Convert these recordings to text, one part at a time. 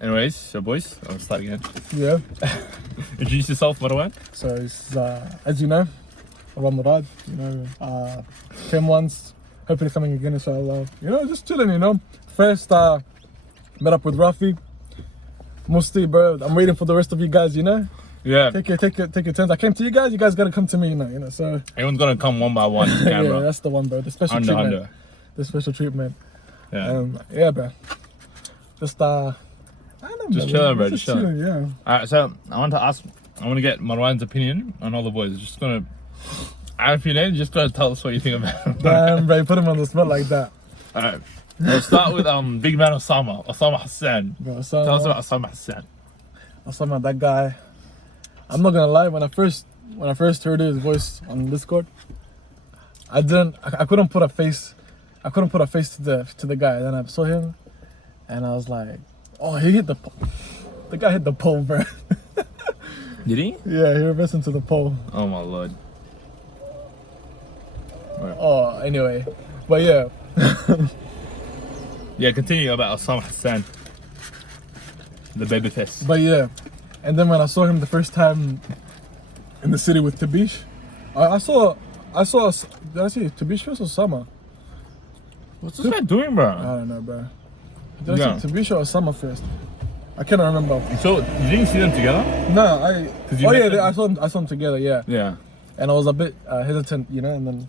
Anyways, so boys, I'll start again. Yeah. Introduce yourself, by the way. So it's, as you know, Aram Murad, you know, came once, hopefully coming again, inshallah. You know, just chilling, you know. First, met up with Rafi. Mostly, bro, I'm waiting for the rest of you guys, you know. Yeah. Take your turns. I came to you guys gotta come to me, you know. So everyone's gonna come one by one to the camera. yeah, that's the one, bro. The special treatment. The special treatment. Yeah. Yeah, bro. Just I don't know, just chilling, bro. Just chilling. Yeah. Alright, so I want to get Marwan's opinion on all the boys. Just gonna add a few names. Just gotta tell us what you think about them. Damn, bro, put him on the spot like that. Alright. We'll start with big man Osama Hassan. Bro, Tell us about Osama Hassan. Osama, that guy. I'm not gonna lie. When I first heard his voice on Discord, I couldn't put a face. I couldn't put a face to the guy. Then I saw him, and I was like, oh, he hit the guy hit the pole, bro. Did he? Yeah, he reversed into the pole. Oh my lord. Right. Oh, anyway, but yeah. Yeah, continue about Osama Hassan, the baby face. But yeah, and then when I saw him the first time in the city with Tabish, I saw. Did I see Tabish first or Osama? What's this guy doing, bro? I don't know, bro. Did I see Tabish or Osama first? I cannot remember. So you didn't see them together? No, I saw them together. Yeah. Yeah. And I was a bit hesitant, you know, and then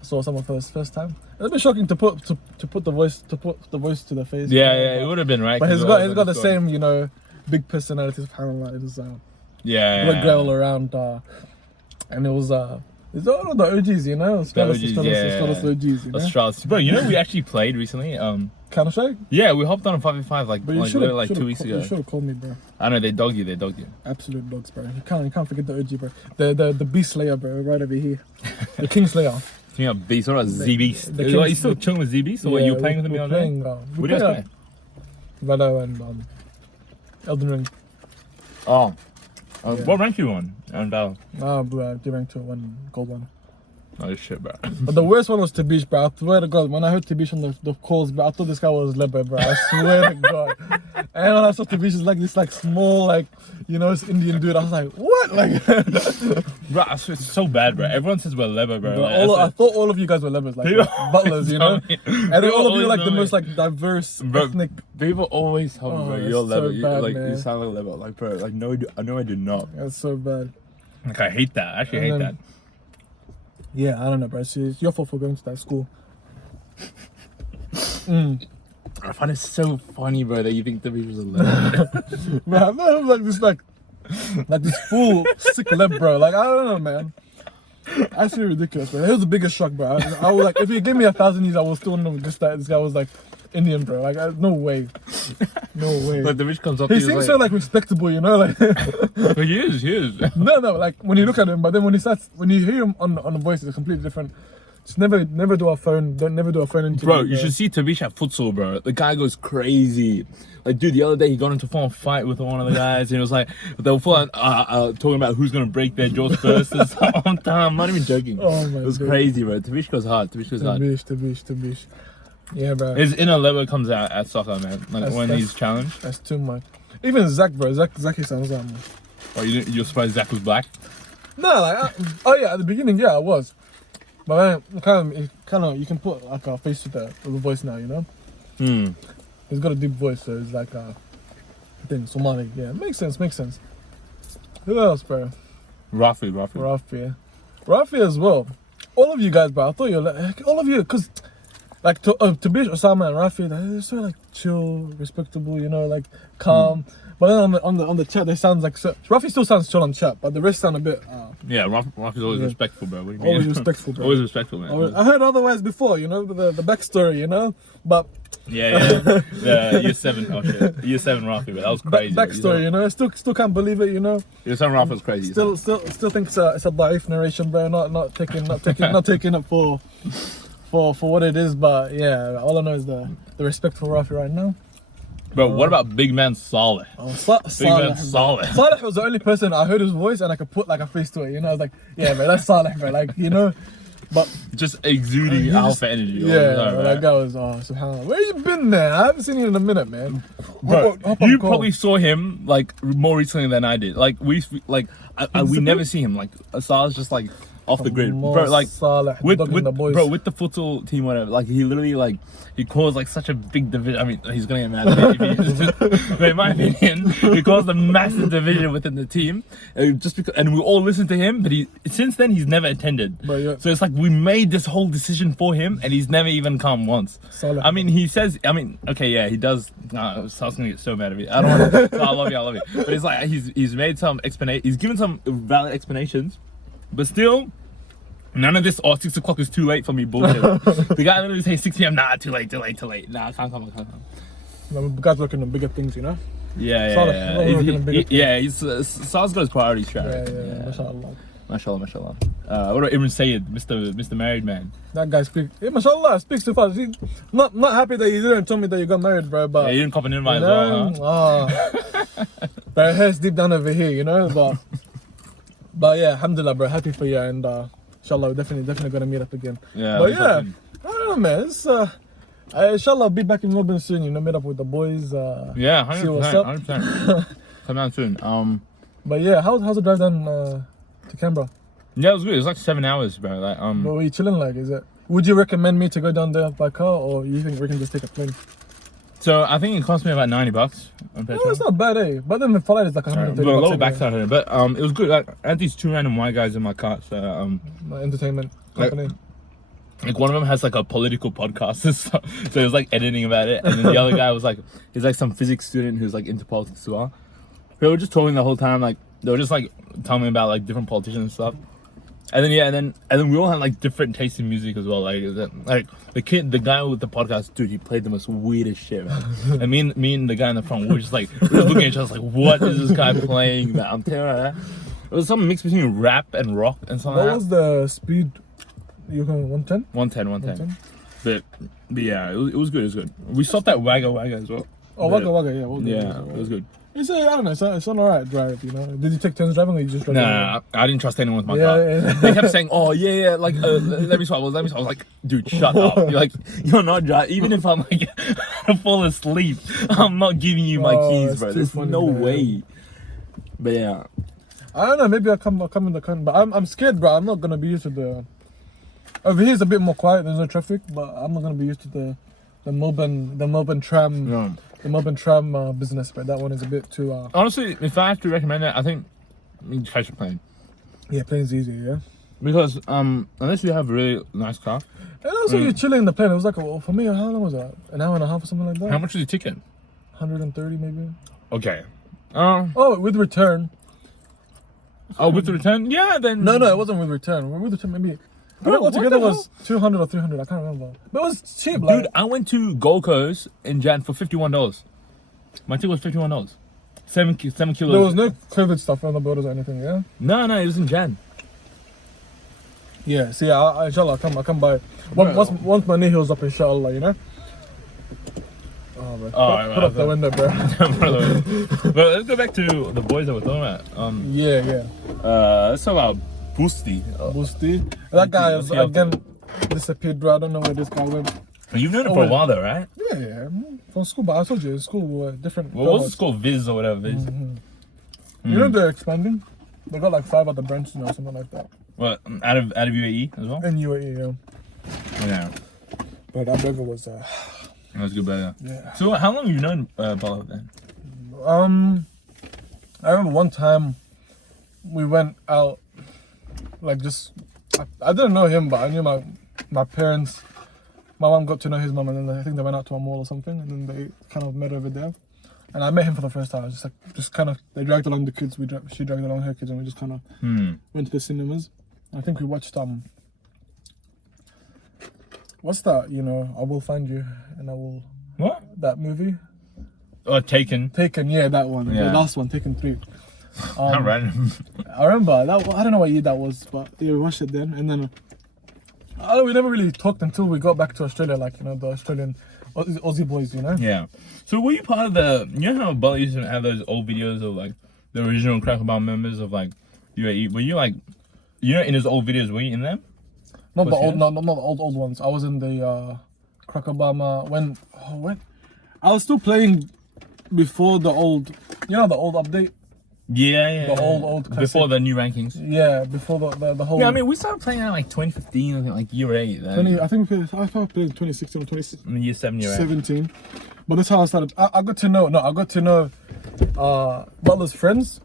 I saw Osama for the first time. It was a bit shocking to put the voice to the face. Yeah, yeah, it would have been right. But he's got the same, you know, big personality. Subhanallah, it was blood gravel around, and it was it's all the OGs, you know. OGs, you know. Australis. Bro, you know we actually played recently. Counter-Strike? Yeah, we hopped on a 5v5 like 2 weeks ago. You should have called me, bro. I know they dogged you. Absolute dogs, bro. You can't forget the OG, bro. The Beast Slayer, bro, right over here. The King Slayer. King of Beast, what about Z-Beast? You still chilling with Z-Beast? So what, you playing with me on there? What do you guys play? Valo and Elden Ring. Oh. What rank you on? And bro, I rank 2, 1 gold 1. Oh shit, bro. But the worst one was Tabish, bro. I swear to God, when I heard Tabish on the calls, bro, I thought this guy was leopard, bro. I swear to God. And when I saw Tabish is like this, like small, like, you know, this Indian dude, I was like, what? Like, bro, I swear it's so bad, bro. Everyone says we're leopard, bro. I thought all of you guys were leopards, like butlers, you know. And then all of you like the most like diverse ethnic. People always tell me, bro, you're leopard. So you sound like leopard, like bro. Like no, I do not. That's so bad. Like I hate that. I actually hate that. Yeah, I don't know, bro. It's your fault for going to that school. I find it so funny, bro, that you think the was a leopard. Man, I was like this full sick lip, bro. Like I don't know, man. Actually ridiculous, bro. It was the biggest shock, bro. I was like, if you gave me 1,000 years, I was still know this guy was like Indian, bro. Like no way, no way. Like the rich comes up. He seems so like respectable, you know, like. But he is. No, like when you look at him, but then when you hear him on the voice, it's completely different. Just never do a phone interview. Bro, you should see Tabish at futsal, bro. The guy goes crazy. Like, dude, the other day he got into a full fight with one of the guys, and it was like they were full talking about who's gonna break their jaws first and stuff. I'm not even joking. Oh my God. It was crazy, bro. Tabish goes hard. Tabish. Yeah, bro. His inner level comes out at soccer, man. Like when he's challenged. That's too much. Even Zach, bro. Zach sounds like. Oh, you're surprised Zach was black? No, like at the beginning, yeah, I was. But man, kind of, you can put like a face to the voice now, you know. He's got a deep voice, so it's like I think Somali. Yeah, makes sense. Who else, bro? Rafi as well. All of you guys, bro. I thought you were like all of you, cause. Like Tabish, Osama, and Rafi, they're so like chill, respectable, you know, like calm. But then on the chat, they sound like Rafi still sounds chill on chat, but the rest sound a bit. Yeah, Rafi's always respectful, bro. What do you mean? Always respectful, bro. Always respectful, man. I heard otherwise before, you know, the backstory, you know, but. Yeah. Year 7, oh shit. Year 7 Rafi, but that was crazy. Backstory, you know, I still can't believe it, you know. Year 7 Rafi was crazy. Still think it's a da'if narration, bro. Not taking it for what it is, but yeah, all I know is the respect for Rafi right now. Bro, what about big man Saleh? Oh, Big man Saleh. Saleh was the only person I heard his voice and I could put like a face to it, you know. I was like, yeah, bro, that's Saleh, bro. Like, you know, But Just exuding he just- alpha energy. all the yeah, time, that right? guy was subhanAllah. Where you been, man? I haven't seen you in a minute, man. Bro, Hop on you call. probably saw him like more recently than I did. Like we never see him. Like Salah's just like off the grid, Mo bro. Like Salah, with dogging the boys. with the futsal team, whatever. Like he literally like he caused like such a big division. I mean, he's gonna get mad at me if he but in my opinion, he caused a massive division within the team. Just because, and we all listened to him, but since then he's never attended. But yeah. So it's like we made this whole decision for him, and he's never even come once. Salah. I mean, he says. I mean, okay, yeah, he does. Salah's gonna get so mad at me. I don't want to. I love you. But it's like he's made some explanation. He's given some valid explanations, but still. None of this, 6 o'clock is too late for me bullshit. The guy literally says 6 p.m. Nah, too late. Nah, can't come. The guy's looking at bigger things, you know? Yeah. Salah, looking at bigger things. Salah's got his priorities straight. Yeah. Mashallah. Mashallah. What about Ibn Sayyid, Mr. Married Man? That guy speaks. Hey, mashallah, speaks too fast. Not happy that you didn't tell me that you got married, bro. But Yeah, you didn't cop an invite as well, huh? But it hurts deep down over here, you know. But yeah, alhamdulillah, bro. Happy for you, and inshallah, we're definitely gonna meet up again. Yeah. But yeah, I don't know, man. It's, inshallah, I'll be back in Melbourne soon. You know, meet up with the boys. Yeah, 100%. See what's up. 100%. Come down soon. But yeah, how's the drive down to Canberra? Yeah, it was good. It was like 7 hours, bro. Like What were you chilling like? Is it? Would you recommend me to go down there by car, or you think we can just take a plane? So I think it cost me about $90 on petrol. Oh, it's not bad, eh? But then the flight is like But 130 a bucks lower anyway. backside on it. But it was good. Like, I had these two random white guys in my car. So Entertainment Like- company. like one of them has like a political podcast and stuff. So he was like editing about it, and then the other guy was like, he's like some physics student who's like into politics as well. They were just talking the whole time. Like they were just like telling me about like different politicians and stuff. And then we all had like different tastes in music as well. Like the guy with the podcast, dude, he played the most weirdest shit, man. And me and the guy in the front, we were just looking at each other like, what is this guy playing? Man, I'm telling you that. It was some mix between rap and rock and something. What like was the speed? You going 110? 110. But yeah, it was good. It was good. We stopped at Wagga as well. Oh, But- Wagga, yeah. Wagga, Yeah, it was good. It's I don't know. It's an alright drive, you know. Did you take turns driving, or you just drove? Nah, I didn't trust anyone with my Yeah, car. yeah. They kept saying, "Oh yeah, like let me swap." I was like, "Dude, shut up! You're not driving. Even if I'm like fall asleep, I'm not giving you my keys, it's bro. too There's funny, no man. way." But yeah, I don't know. Maybe I'll come in the car, but I'm scared, bro. I'm not gonna be used to the. Over here it's a bit more quiet. There's no traffic, but I'm not gonna be used to the Melbourne tram. yeah. The Melbourne tram business, but that one is a bit too. Honestly, if I have to recommend it, I think you catch a plane Yeah, plane's easy, yeah. because unless you have a really nice car, And also, you're chilling in the plane. It was like, for me, how long was that? An hour and a half or something like that? how much is the ticket? 130 maybe. Okay. Oh, with return. With the return, yeah. Then No, it wasn't with return. With return, maybe. Bro, I think what altogether the was 200 or 300. I can't remember. But it was cheap, Dude, I went to Gold Coast in Jan for $51. My ticket was $51. 7 kilos. There was no COVID stuff on the borders or anything, yeah? No, it was in Jan. Yeah, see, inshallah, I'll come by. Once my knee heals up, inshallah, you know? Oh, man. Put up the window, bro. But let's go back to the boys that we're talking about. Yeah. Let's talk about Boosty. Boosty. That guy What's has he up to? again disappeared, bro. I don't know where this guy went. You've known him for a while though, right? Yeah. From school, but I told you, school were different. Well, what's the school? Viz or whatever. Viz. You know they're expanding? They got like 5 other branches now, something like that. What, out of UAE as well? In UAE, yeah. Yeah. But that burger was, That's good, better. yeah. So how long have you known Paulo then? I remember one time we went out, like just, I didn't know him, but I knew my parents. My mom got to know his mom, and then I think they went out to a mall or something, and then they kind of met over there. And I met him for the first time. I was just kind of, they dragged along the kids. She dragged along her kids, and we just kind of went to the cinemas. I think we watched what's that? You know, I Will Find You, and I Will. What? That movie. Oh, Taken. Taken, yeah, that one. Yeah. The last one, Taken 3. How random. I remember that. I don't know what year that was, but yeah, we watched it then, and then we never really talked until we got back to Australia, like, you know, the Australian Aussie boys, you know. Yeah. So were you part of the? You know how Bali used to have those old videos of like the original Crackable members of like UAE? Were you like, you know, in his old videos? Were you in them? Not the Plus, old, yes. not the old ones. I was in the Crackobama when I was still playing before the old, the old update. Yeah. The old classic. Before the new rankings. Yeah, before the whole. Yeah, I mean, we started playing in like 2015, I think, like year 8. Then. 20, I think I started playing 2016 or 2017. Year 7, year 8. But that's how I started. I got to know Butler's friends,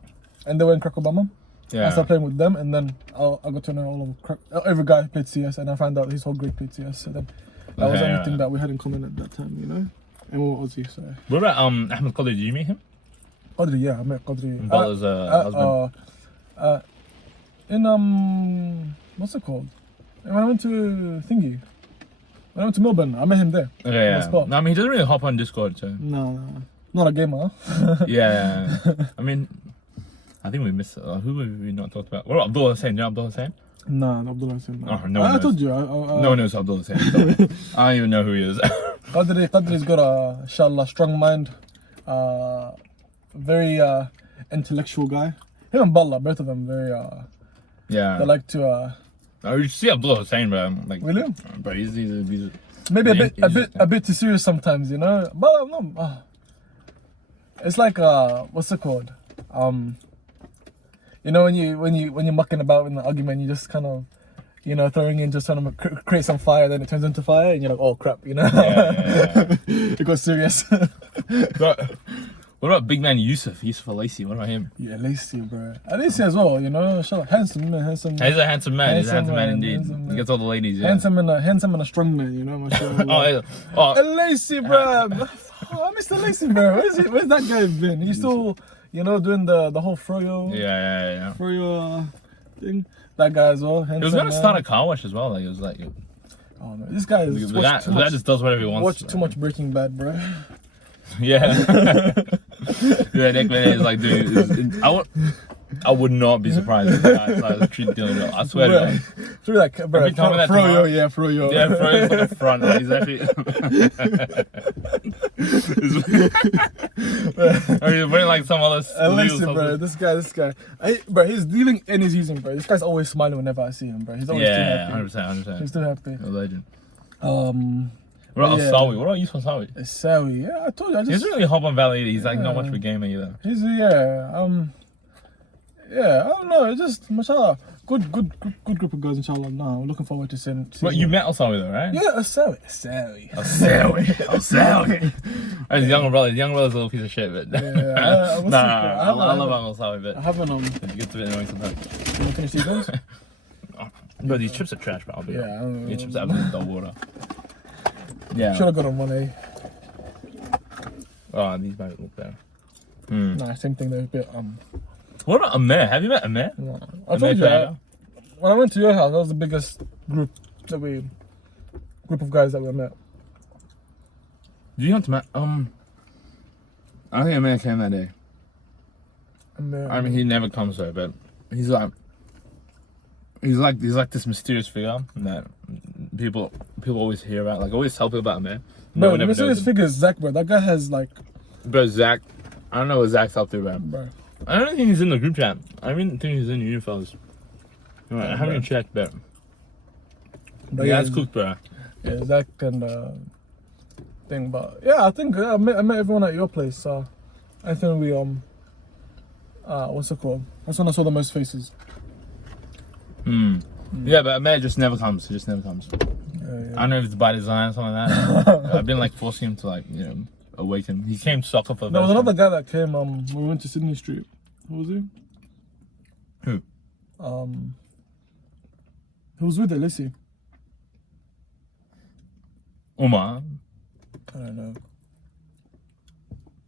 and they were in Crackobama. Yeah. I started playing with them, and then I got to know all of every guy who played CS, and I found out his whole grade played CS. So then that was the only thing that we had in common at that time, And we were Aussie, so. What about Ahmed Qadri? Did you meet him? Qadri, yeah, I met Qadri. Butler's husband. In what's it called? When I went to Thingy, when I went to Melbourne, I met him there. Okay, on the spot. No, I mean, he doesn't really hop on Discord, so. No, not a gamer. Yeah. I mean, I think we missed. Who have we not talked about? What about Abdullah Hussain? Do you know Abdullah Hussain? No, Abdullah Hussain. No. Oh, no one I knows. told you. No one knows Abdullah Hussain. I don't even know who he is. Qadri's got a, inshallah, strong mind. Very intellectual guy. Him and Balla, both of them, very. Yeah. They like to. You see Abdullah Hussain, bro. Like, Really? Bro, he's Maybe he's a bit too serious sometimes, But no. It's like what's it called? When you're mucking about in the argument, you just kind of, throwing in, just trying to create some fire, then it turns into fire, and you're like, oh crap, Yeah. It got serious. But what about big man Yusuf Alaisi? What about him? Yeah, Lacey, bro. And Lacey as well, handsome man, handsome. He's a handsome man. He's a handsome man indeed. handsome He man. gets all the ladies. Yeah. Handsome and a strong man, mashallah. Oh, yeah. Oh, And Lacey, bro. Oh, Mr. Lacey, bro. Where's that guy been? He's still, doing the whole froyo. yeah. Froyo thing. That guy as well. He was gonna start a car wash as well. Like it was like. Oh no, this guy is. That just does whatever he wants. Watch too much Breaking Bad, bro. Yeah. Yeah, Nick is like doing. I would not be surprised if the guy started dealing with it. I swear to God. Through like, bro, you told me that tomorrow? Froyo, yeah, Froyo. Yeah, Froyo's like a front. Like, he's actually. Or he's wearing like some other. Listen, bro, this guy. Bro, he's dealing and he's using, bro. This guy's always smiling whenever I see him, bro. He's always too happy. 100%. He's too happy. A legend. What What about Asawi? What about Yusuf Asawi? Sawi, yeah, I told you. He doesn't really hop on Valley. He's like not much of a gamer either. He's I don't know. It's just mashallah, good group of guys. Inshallah, now I'm looking forward to seeing. But you met Asawi though, right? Yeah, Sawi. His younger brother's a little piece of shit, but Yeah, I love Asawi, but I haven't it gets a bit annoying sometimes. Can you finish these ones? Bro, these chips are trash, but I'll be Yeah, honest. These chips are absolute dog water. Yeah. Should have got on 1A. Oh, these might look better. Nah, same thing. They're a bit What about Amer? Have you met Amer? Nah. I told you when I went to your house, that was the biggest group of guys that we met. Did you have to met? I think Amer came that day. I mean, he never comes though, but he's like this mysterious figure that people always hear about. Like, always tell people about Amer. No one ever mysterious knows him. figure is Zach, bro. That guy has like, Bro, Zach. I don't know what Zach's up to, bro. I don't think he's in the group chat. I don't even think he's in Unifellas. I haven't even checked, but the guy's cooked, bro. Yeah, Zach and thing, but yeah, I think I met everyone at your place. So I think we what's it called? That's when I saw the most faces. Yeah, but Amer just never comes. He just never comes. Yeah. I don't know if it's by design or something like that. I've been like forcing him to awaken. He came to soccer for the There was first another time. guy that came when we went to Sydney Street. Who was he? Who? Who was with it? Let's see. Umar. I don't know.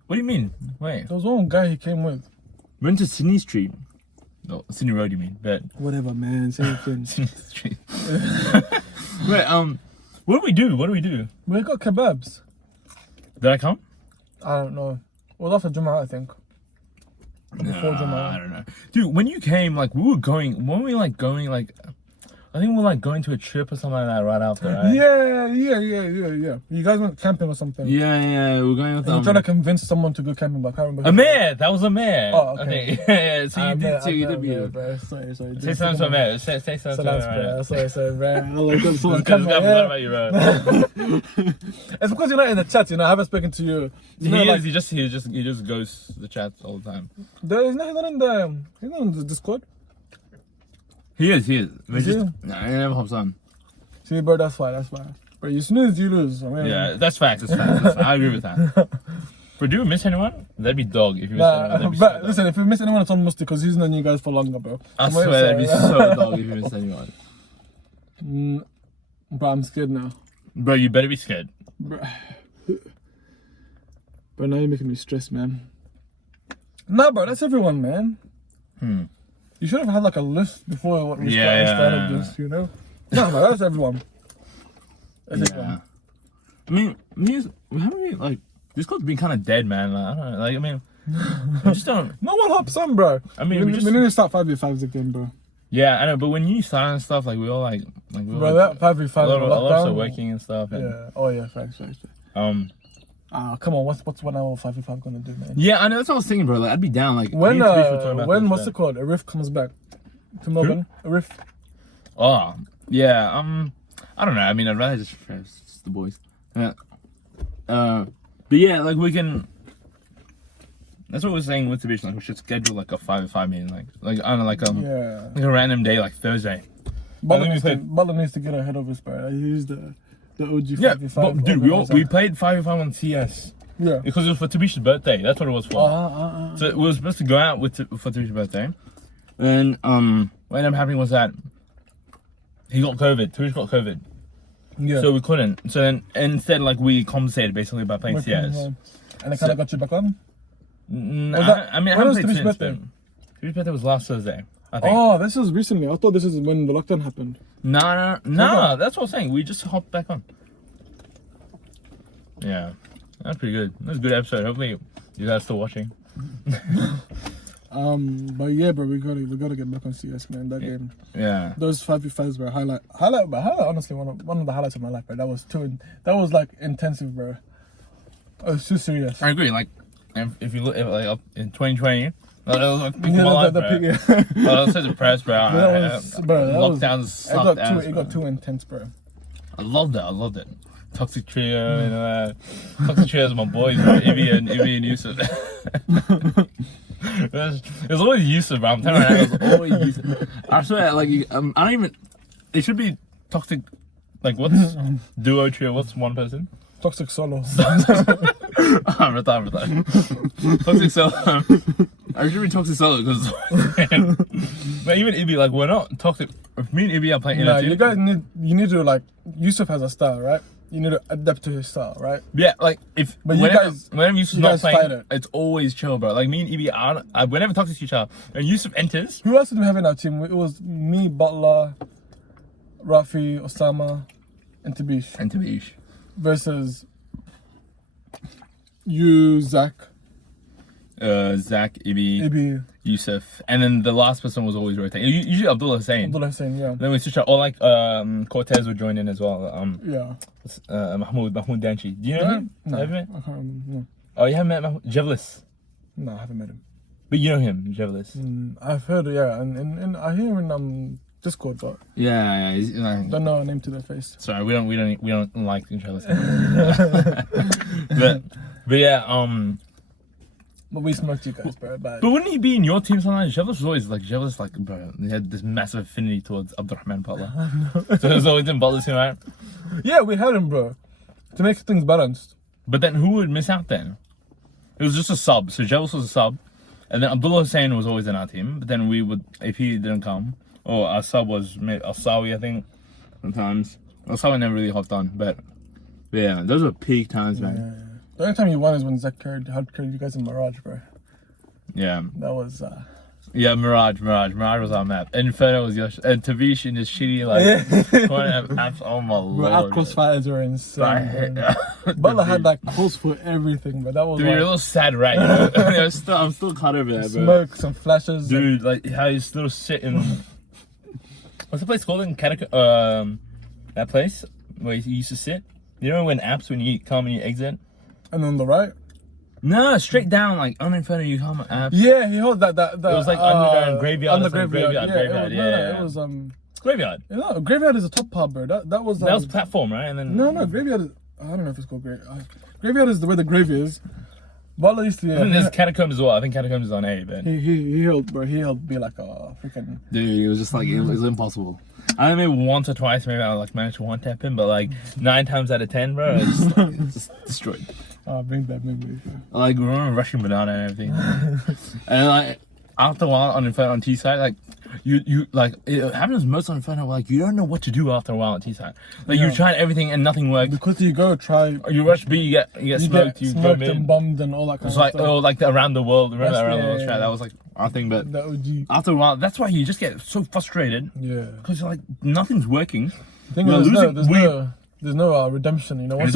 What do you mean? Wait. There was one guy he came with. Went to Sydney Street. No, Sydney Road, you mean? But Whatever, man. Same thing. Sydney Street. Wait, what do we do? We got kebabs. Did I come? I don't know. It was after Jummah, I think. Before Jummah. I don't know. Dude, when you came, like, we were going, weren't we, like, going, like, I think we're like going to a trip or something like that right after, right? Yeah. You guys went camping or something. Yeah, we're going with And you're trying to convince someone to go camping, but I can't remember. Amir, that was Amir. Oh, I okay. think. Yeah, so you did too. You did be. Bro. Sorry. Say something to Amir. Say something to Amir. Sorry, bro. I like that sort of Because camera, I forgot about you, bro. It's because you're not in the chat, I haven't spoken to you. You know, He just ghosts the chat all the time. he's not in the Discord. He is. But Is he? Nah, he never hops on. See, bro, that's fine. But you snooze, you lose. I mean, Yeah, that's facts. I agree with that. But do you miss anyone? That'd be dog if you miss anyone. That'd be but so dog. listen, if you miss anyone, it's on Musti because he's known you guys for longer, bro. I swear that'd be so dog if you miss anyone. Bro, I'm scared now. Bro, you better be scared. Bro, now you're making me stressed, man. Nah, bro, that's everyone, man. You should have had like a list before we started this, you know? No, bro, that's everyone. That's everyone. I mean, we haven't really, like, this code's been kind of dead, man. Like, I don't know. Like, I mean, we just don't. No one hops on, bro. I mean, we need to start 5v5s again, bro. Yeah, I know, but when you start and stuff, like, we all like we all, bro, like, that 5v5 a lot of lockdown. us are working and stuff. And, Yeah. Oh yeah, facts. Come on, what's 1 hour 5v5 gonna do, man? yeah, I know. That's what I was thinking, bro. Like, I'd be down. Like, When me and Trish were talking about this, what's but- it called? A riff comes back to Melbourne. A riff. Oh, yeah. I don't know. I mean, I'd rather just press the boys. But yeah, like we can. That's what we're saying with Mitsubishi. Like we should schedule like a 5v5 meeting, like I don't know, like a random day, like Thursday. Butler needs to get ahead of us, bro. He used the OG 5v5. Yeah, but dude, we played 5v5 on CS. Yeah. Because it was for Tabisha's birthday. That's what it was for. So we were supposed to go out for Tabisha's birthday, and what ended up happening was that he got COVID. Tabisha got COVID. Yeah. So we couldn't. So then instead, like we compensated basically by playing CS. And it kind of got you back on. I mean, I haven't played since. birthday? Tabisha's birthday was last Thursday, I think. Oh, this is recently. I thought this is when the lockdown happened. No. That's what I'm saying. We just hopped back on. Yeah, that's pretty good. That's a good episode. Hopefully, you guys are still watching. But yeah, bro, we gotta get back on CS, man. That game. Yeah. Those 5v5s were highlight. Honestly, one of the highlights of my life, bro. That was like intensive, bro. Oh, it's too serious. I agree. Like, if you look like up in 2020, that was like peak of my life, bro. I was so depressed, bro. Lockdowns sucked ass, it got too intense, bro. I loved it. Toxic Trio, you know. Toxic Trio is my boys, bro. Ivy and Yusuf. It was always Yusuf, bro. I'm telling you, it was always Yusuf. I swear, like, I don't even. It should be toxic. Like, what's duo trio? What's one person? Toxic solo. I'm retired. Toxic solo. I should be toxic solo because. But even Ibby, like, we're not toxic. If me and Ibby are playing, you guys need to, like, Yusuf has a style, right? You need to adapt to his style, right? Yeah, like whenever Yusuf's not playing, it's always chill, bro. Like me and Ibby are whenever toxic to each other, and Yusuf enters. Who else did we have in our team? It was me, Butler, Rafi, Osama, and Tabish. Versus you, Zach, Ibby, Yusuf, and then the last person was always rotating. Usually Abdullah Hussein, yeah. Then we switch out, or like Cortez would join in as well. Mahmoud Danchi. Do you know him? No, Have you met? I can't remember. No. Oh, you haven't met Mahmoud Jevlis? No, I haven't met him. But you know him, Jevlis. I've heard, yeah, and I hear him in Discord, but yeah. He's, don't know a name to their face. Sorry, we don't like Jevlis. but yeah, But we smoked you guys, bro. But wouldn't he be in your team sometimes? Jevlis was always like, bro, he had this massive affinity towards Abdurrahman Butler. So it was always in Butler's team, right? Yeah, we had him, bro, to make things balanced. But then who would miss out then? It was just a sub. So Jevlis was a sub. And then Abdullah Hussein was always in our team. But then we would, if he didn't come, or our sub was Asawi, I think, sometimes. Asawi never really hopped on. But yeah, those were peak times, man. Yeah. The only time you won is when Zach carried you guys in Mirage, bro. Yeah. That was... Yeah, Mirage was our map. Inferno was yours. And Tavish in his shitty, like, corner apps. Oh my lord. Bro, our crossfires were insane. Butler had, like, calls for everything, but that was dude, like... you're a little sad, right? You know? I'm still caught over that, bro. Smoke, some flashes. Dude, like, how he's still sitting... What's the place called in that place where you used to sit? You know when you come and you exit? And on the right. No, straight down, like on in front of you, come apps. Yeah, he held that. It was like underground graveyard. Under graveyard. Graveyard. It was Graveyard. No, graveyard is a top part, bro. That was platform, right? And then no, graveyard is. I don't know if it's called graveyard. Graveyard is the way the grave is. But at least I think there's catacombs as well. I think catacombs is on A, but he held, bro. He held be like a freaking dude. It was just like it was impossible. I don't know, maybe once or twice, maybe I like managed to one tap him, but like 9 times out of 10, bro, it's just destroyed. Oh, bring back memories. Like we remember Russian banana and everything, and like after a while on T side, like you like it happens most on Inferno. Like you don't know what to do after a while on T side. Like you tried everything and nothing worked. Because you go try. You rush B, you get smoked, you go mid. And bombed and all that kind it's of like stuff. like the around the world. Remember that around the world yeah, strat? That was like our thing. But that OG. after a while, that's why you just get so frustrated. Yeah. Because like nothing's working. There's no redemption, you know. Once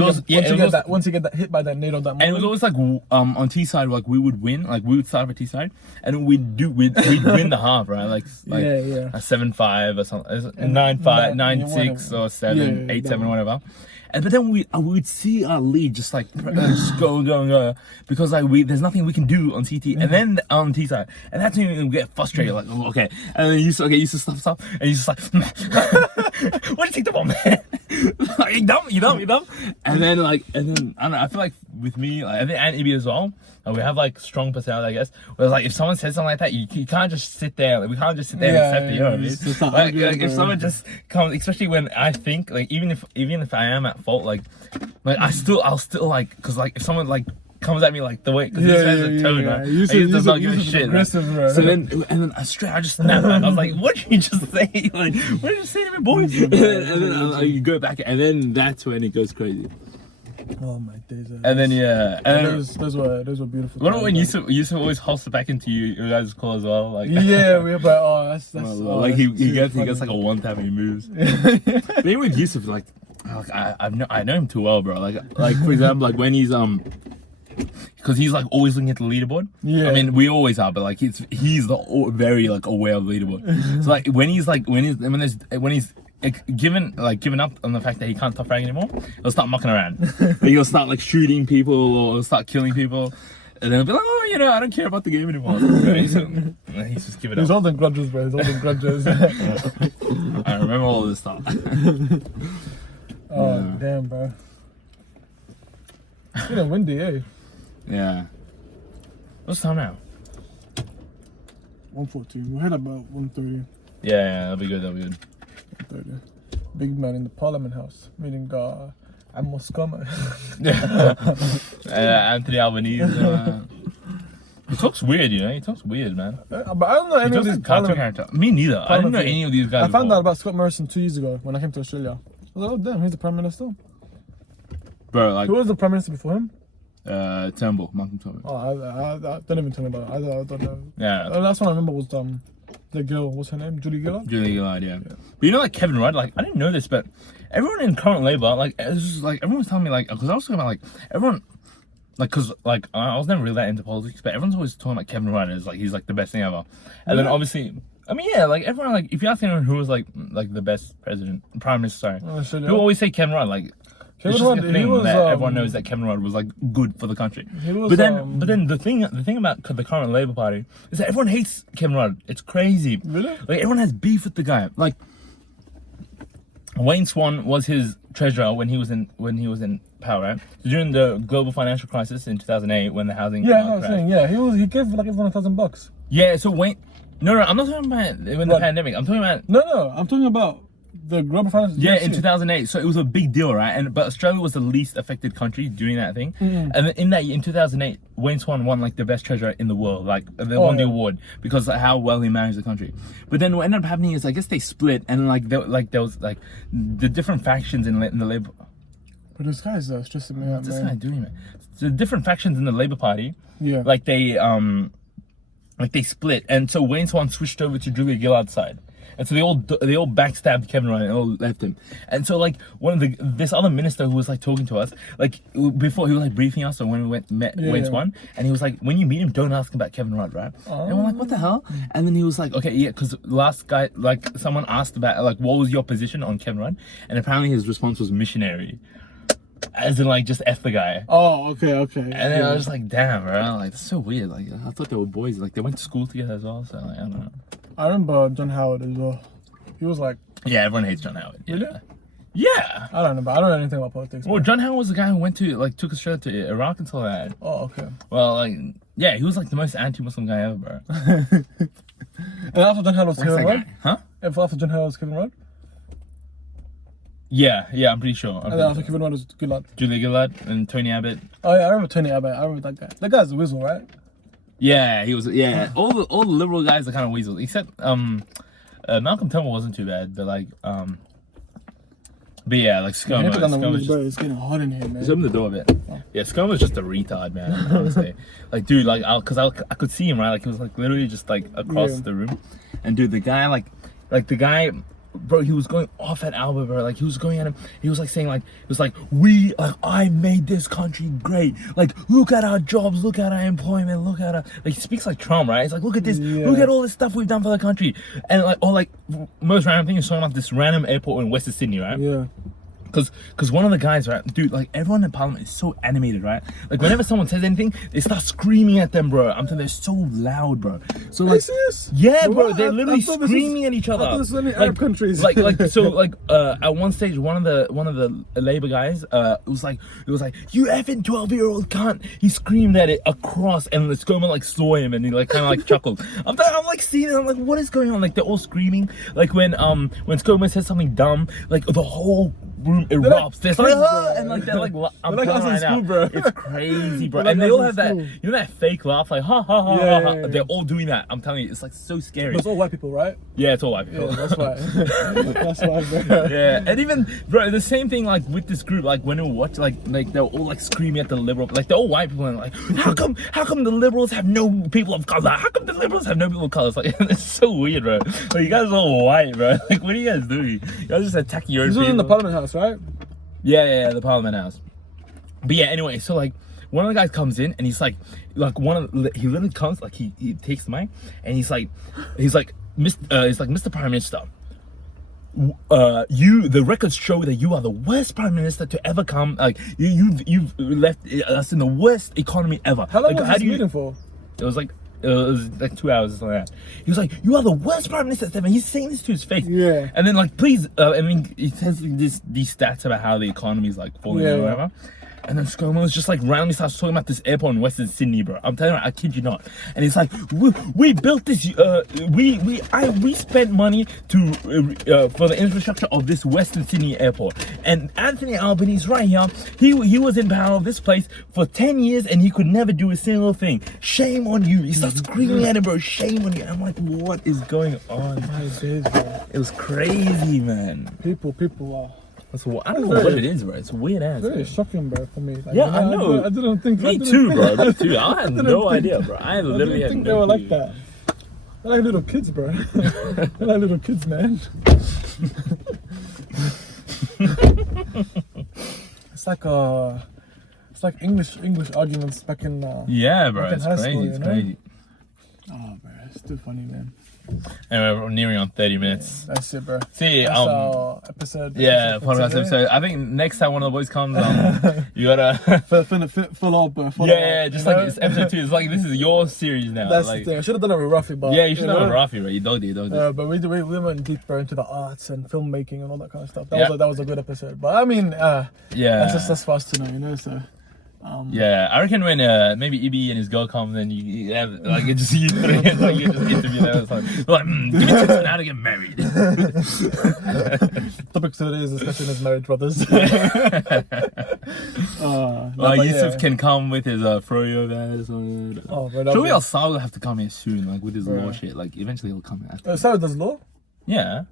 you get that hit by that NATO, that moment. And it was always like on T side, like we would win, like we would start with T side, and we'd win the half, right? Like a 7-5 or something, 9-5, 9-6 or 7-8-7, whatever. And but then we would see our lead just like just go because like there's nothing we can do on CT and then on T side, and that's when we get frustrated like okay, and then you used to stop, and you just like why did you take the bomb, man? Like, you dumb, and then I don't know, I feel like with me, like I think and Ibi as well, we have like strong personality, I guess. Whereas like if someone says something like that, you can't just sit there. Like, we can't just sit there and accept it. You know what I mean? Like if someone just comes, especially when I think like even if I am at fault, like I'll still like because like if someone like comes at me like the way because he says a tone, right? He does not give a shit. Right? So then I just snap back. I was like, what did you just say? Like what did you say to me, boy? And then you go back, and then that's when it goes crazy. Oh my days! And then those were beautiful. What about when Yusuf always hosted back into your guys' call as well? Like that's like he gets like a one tap and he moves. But even with Yusuf, like I know him too well, bro. Like for example, like when he's because he's like always looking at the leaderboard. Yeah. I mean, we always are, but like he's very like aware of the leaderboard. So like when he's given up on the fact that he can't top frag anymore, he'll start mucking around. He'll start like shooting people or he'll start killing people, and then he'll be like, oh, I don't care about the game anymore. He's just giving up. He's holding grudges, bro. He's holding grudges. I remember all this stuff. Damn, bro. It's getting windy, eh? Yeah. What's the time now? 1:14. We'll head about 1:30. Yeah, that'll be good. 1:30. Big man in the Parliament House meeting Amos Scummer. Anthony Albanese. He talks weird, He talks weird, man. But I don't know any of these character. Me neither. I didn't know any of these guys. I found out about Scott Morrison 2 years ago when I came to Australia. I was like, oh damn, he's the Prime Minister. Bro, like who was the Prime Minister before him? Turnbull, Malcolm Turnbull. Oh, I don't even tell me about it. I don't know. Yeah. The last one I remember was the girl. What's her name? Julie Gillard. Julie Gillard, yeah. But like Kevin Rudd, like I didn't know this, but everyone in current Labour, like it's just like everyone was telling me, like because I was talking about like everyone. Like, cause like I was never really that into politics, but everyone's always talking about Kevin Rudd as like he's like the best thing ever. And then obviously, I mean, yeah, like everyone, like if you ask anyone who was like the best prime minister, people always say Kevin Rudd. Like Kevin Rudd, everyone knows that Kevin Rudd was like good for the country. But then the thing about the current Labour Party is that everyone hates Kevin Rudd. It's crazy. Really? Like everyone has beef with the guy. Like Wayne Swan was his treasurer when he was in power, right? So during the global financial crisis in 2008, when the housing he gave like everyone $1,000. Yeah, so Wayne. No, I'm not talking about when the pandemic. I'm talking about I'm talking about the global financial. Yeah, in 2008. So it was a big deal, right? But Australia was the least affected country doing that thing. Mm-hmm. And then in 2008, Wayne Swan won like the best treasurer in the world. Like they won the award because of how well he managed the country. But then what ended up happening is I guess they split, and there was like the different factions in the Labour. But this guy's stressing me out, What's this guy doing, man? So the different factions in the Labour Party, yeah, like they split, and so Wayne Swan switched over to Julia Gillard's side. and so they all backstabbed Kevin Rudd and all left him. And so like this other minister who was like talking to us, like before he was like briefing us on when we met one, and he was like, when you meet him, don't ask about Kevin Rudd, right? And we're like, what the hell? And then he was like, okay, yeah, because last guy, like someone asked about like what was your position on Kevin Rudd, and apparently his response was missionary. As in, like, just F the guy. Oh, okay. And then I was just like, damn, bro. Like, that's so weird. Like, I thought they were boys. Like, they went to school together as well. So, like, I don't know. I remember John Howard as well. He was like... Yeah, everyone hates John Howard. Yeah. Really? Yeah. I don't know, but I don't know anything about politics. Well, John Howard was the guy who went to, like, took Australia to Iraq until that. Oh, okay. Well, like, yeah, he was, like, the most anti-Muslim guy ever, bro. And after John Howard was Kevin Rudd? Huh? And after John Howard was Kevin Rudd? Yeah, I'm pretty sure. And then after Kevin Rudd was Gillard. Julia Gillard and Tony Abbott. Oh yeah, I remember Tony Abbott. I remember that guy. That guy's a weasel, right? Yeah, he was. Yeah, all the liberal guys are kind of weasels, except Malcolm Turnbull wasn't too bad, but like but yeah, like ScoMo. It's getting hot in here, man. Just open the door a bit. Yeah, ScoMo's just a retard, man. Honestly, like, dude, like, I could see him, right? Like, he was like literally just like across the room, and dude, the guy, like the guy. Bro, he was going off at Albert, bro. Like, he was going at him. He was like saying, like, it was like, I made this country great. Like, look at our jobs, look at our employment, look at our. Like, he speaks like Trump, right? He's like, look at this, look at all this stuff we've done for the country. And like, or like, most random thing is talking about this random airport in Western Sydney, right? Yeah. Because one of the guys, right, dude, like everyone in Parliament is so animated, right? Like whenever someone says anything, they start screaming at them, bro. I'm telling you, they're so loud, bro. So like, yeah, bro, they're literally screaming at each other. I thought this was only Arab countries. Like at one stage, one of the Labour guys, it was like you effing 12-year-old cunt. He screamed at it across, and the ScoMo like saw him, and he like kind of like chuckled. I'm like seeing it. I'm like, what is going on? Like they're all screaming. Like when ScoMo says something dumb, like the whole room erupts. They're like, and like they're like, I'm like telling right now, bro. it's crazy, bro. Like And they all have school. that, you know, that fake laugh, like ha ha ha ha ha. They're all doing that. I'm telling you, it's like so scary. But it's all white people, right? Yeah, it's all white people. Yeah, that's why. That's why, bro. Yeah, and even bro, the same thing like with this group, like when we watch, like they're all like screaming at the liberal, like they're all white people, and like, how come the liberals have no people of color? How come the liberals have no people of color? It's like, it's so weird, bro. Like, you guys are all white, bro. Like, what are you guys doing? You guys just attacking your own This was people. in the Parliament House, right? Yeah, the Parliament House. But yeah, anyway, so like one of the guys comes in and he's like he literally comes, like he takes the mic and he's like Mr. Prime Minister, the records show that you are the worst Prime Minister to ever come. Like you've left us in the worst economy ever. How long like, was this meeting for? It was like 2 hours or something like that. He was like, you are the worst Prime Minister ever. He's saying this to his face. Yeah. And then like, please, I mean, he says these stats about how the economy is like falling or whatever. And then ScoMo just like randomly starts talking about this airport in Western Sydney, bro. I'm telling you, I kid you not. And it's like, we built this. We spent money to for the infrastructure of this Western Sydney airport. And Anthony Albanese's right here. He was in power of this place for 10 years, and he could never do a single thing. Shame on you. He starts screaming at him, bro. Shame on you. I'm like, what is going on? My days, bro. It was crazy, man. People are. I don't know what it is, bro. It's weird ass. Very shocking, bro, for me. Like, Yeah, I know. I didn't think. Me too, bro. Me too. I had no idea, bro. I literally had think no they were clue. like that. They're like little kids, bro. They're like little kids, man. It's like English arguments back in. Yeah, bro. back in It's high crazy. school, It's you know? crazy. Oh, bro, it's too funny, man. Anyway, we're nearing on 30 minutes. That's it, bro. See, That's our episode. yeah, for podcast today. episode. I think next time one of the boys comes, you gotta. Follow up, bro. Yeah, just like it's episode 2. It's like this is your series now. That's like, the thing. I should have done it with Rafi, but yeah, you should have know? done Rafi, right? You don't do. But we went deeper into the arts and filmmaking and all that kind of stuff. Yeah. That was a good episode. But I mean, Yeah. that's for us to know, you know. So. Yeah, I reckon when maybe Ibi and his girl comes and you have like you just you three like you just interview them. It's like give me tips on how to get married. Topic today is discussing his marriage brothers. Yusuf can come with his froyo guys. Oh, bro, Surely Al Saud will have to come here soon, like with his law shit. Like eventually he'll come after. So does law? Yeah.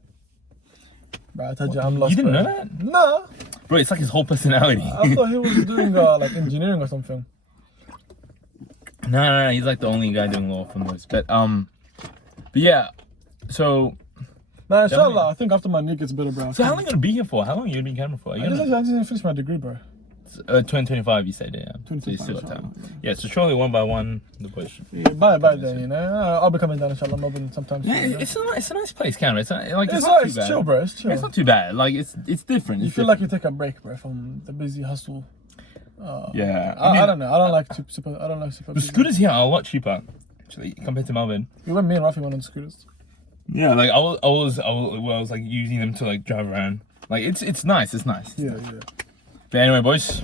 Bro, I told you I'm lost. You didn't bro. know that? No. Bro, it's like his whole personality. I thought he was doing like engineering or something. No, he's like the only guy doing law for most. But yeah, so Nah, inshallah. I think after my knee gets better, bro. So how long are you gonna be here for? How long are you gonna be in Canada for? I just didn't finish my degree, bro. 2025, you said, yeah. 2025, So you still got time. inshallah, Yeah, so surely one by one, the boys should. Yeah, by then, you know. I'll be coming down, inshallah, Melbourne sometime soon. Yeah, You know? it's a nice place, Canada. It's not, like It's not too it's bad. chill, bro. It's chill. It's not too bad. Like it's different. You It's feel different. like you take a break, bro, from the busy hustle. Yeah, I don't know. I don't like super. I don't like super. The busy. scooters here are a lot cheaper, actually, compared to Melbourne. Me and Rafi went on scooters. Yeah, like I was like using them to like drive around. Like it's nice. It's nice. Yeah. But anyway, boys,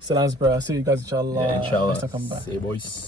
Salams, bro. I'll see you guys, inshallah. Yeah, inshallah. Next time I come back. See you, boys.